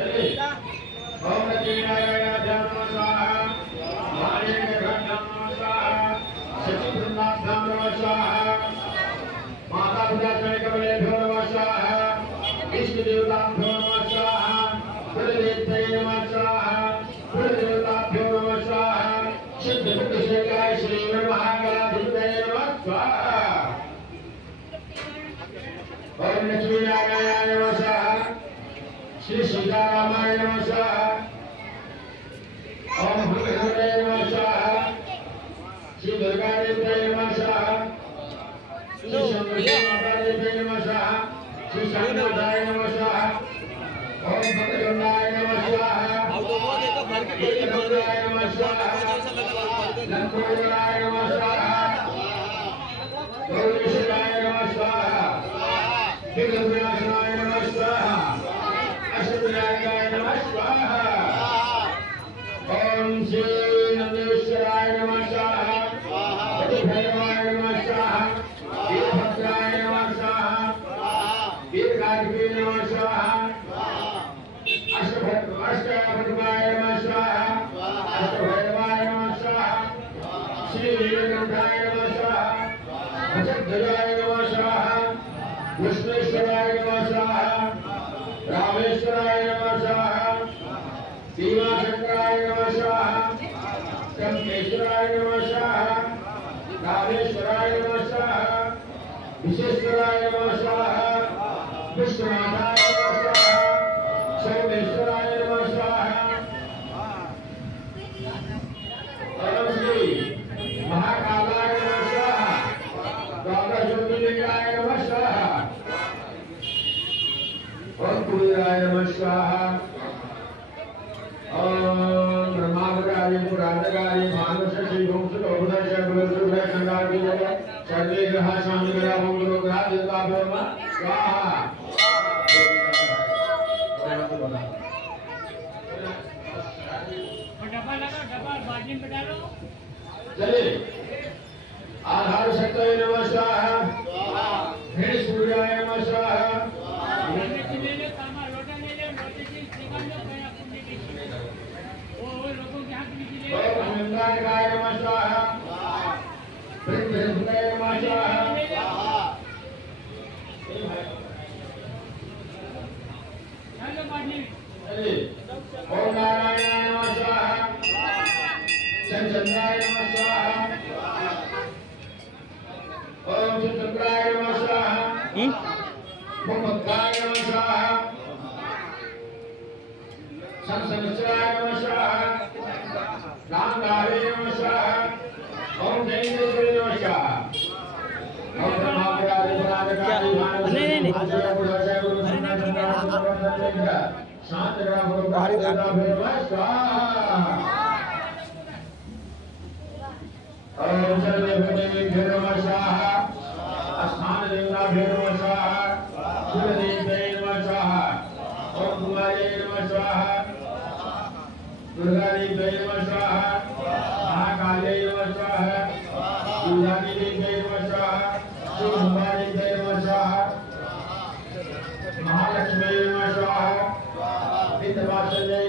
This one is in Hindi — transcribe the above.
ओम लक्ष्मीनारायण नमः स्वाहा महादेव नमः स्वाहा सचिवनाथ नमः स्वाहा माता पिता कमले नमः स्वाहा इष्ट देवताभ्यो नमः स्वाहा कुलदेवताय नमः स्वाहा कुलदेवताभ्यो नमः स्वाहा सिद्ध बुद्ध शेखराय श्री महागणाधिपतये नमः स्वाहा ओम लक्ष्मीनारायण नमः स्वाहा श्री सीतारामाय नमः स्वाहा ओम भगवते नमः स्वाहा श्री दुर्गा देवी नमः स्वाहा श्री शंकर माता देवी नमः स्वाहा श्री शांताय नमः स्वाहा ओम भगवताय नमः स्वाहा एकनाथाय नमः स्वाहा लंकोदराय नमः स्वाहा गौरीशाय नमः स्वाहा विघ्नविनाशाय नमः स्वाहा अष्टविनायकाय नमः स्वाहा ओम श्री नंदेश्वराय नमः स्वाहा भैरवाय नमः स्वाहा वीरभद्राय नमः स्वाहा वीरकार्तिकेय नमः स्वाहा अष्टभद्राय नमः स्वाहा अष्टभैरवाय नमः स्वाहा श्री नीलकंठाय नमः स्वाहा भजध्वजाय नमः स्वाहा विष्णुश्वराय नमः स्वाहा रामेश्वराय नमः स्वाहा भीमाशंकराय नमः स्वाहा त्र्यंबकेश्वराय नमः स्वाहा रामेश्वराय नमः स्वाहा विशेश्वराय नमः स्वाहा विष्णुनाथाय नमः स्वाहा सोमेश्वराय नमः स्वाहा परम श्री महाकालाय नमः स्वाहा द्वादश ज्योतिर्लिंगाय नमः स्वाहा ओम कुबेराय नमः स्वाहा ओम ब्रह्मावतारी पुराणकारी मानस श्री भूमसुतोभुधर शर्वसुभर संगाति जय सर्वे ग्रह शांति ग्रह भूमि ग्रह देवता ब्रह्म स्वाहा डब्बा लगा डब्बा बाल्टी में डालो चलिए आधार शक्तये नमः स्वाहा हेड सूर्याय नमः स्वाहा ले ले सामा लोटा ले ले लोटे की सेकंड में गया पुण्य की वो लोगों के हाथ में ले ओम नंदाय नमः स्वाहा ब्रह्मदेवाय नमः स्वाहा हेलो बाल्टी चलिए ओम नारायणाय नमः स्वाहा चंद्राय नमः स्वाहा ओम चंद्राय नमः स्वाहा भूमकाय नमः स्वाहा संसंवत्सराय नमः स्वाहा रामदाय नमः स्वाहा ओम जयदेव नमः स्वाहा ओम ब्रह्मावतारी पुराणकारी नहीं शांत ग्रह नमः स्वाहा ओम सर्वदेवेभ्यो नमः स्वाहा स्थान देवताभ्यो नमः स्वाहा कुलदेव्यै नमः स्वाहा ओम कुमार्यै नमः स्वाहा दुर्गादेव्यै नमः स्वाहा महाकाल्यै नमः स्वाहा दुर्गादेव्यै नमः स्वाहा शिवभवानीयै नमः स्वाहा महालक्ष्मी नमः स्वाहा विद्यावासल्यै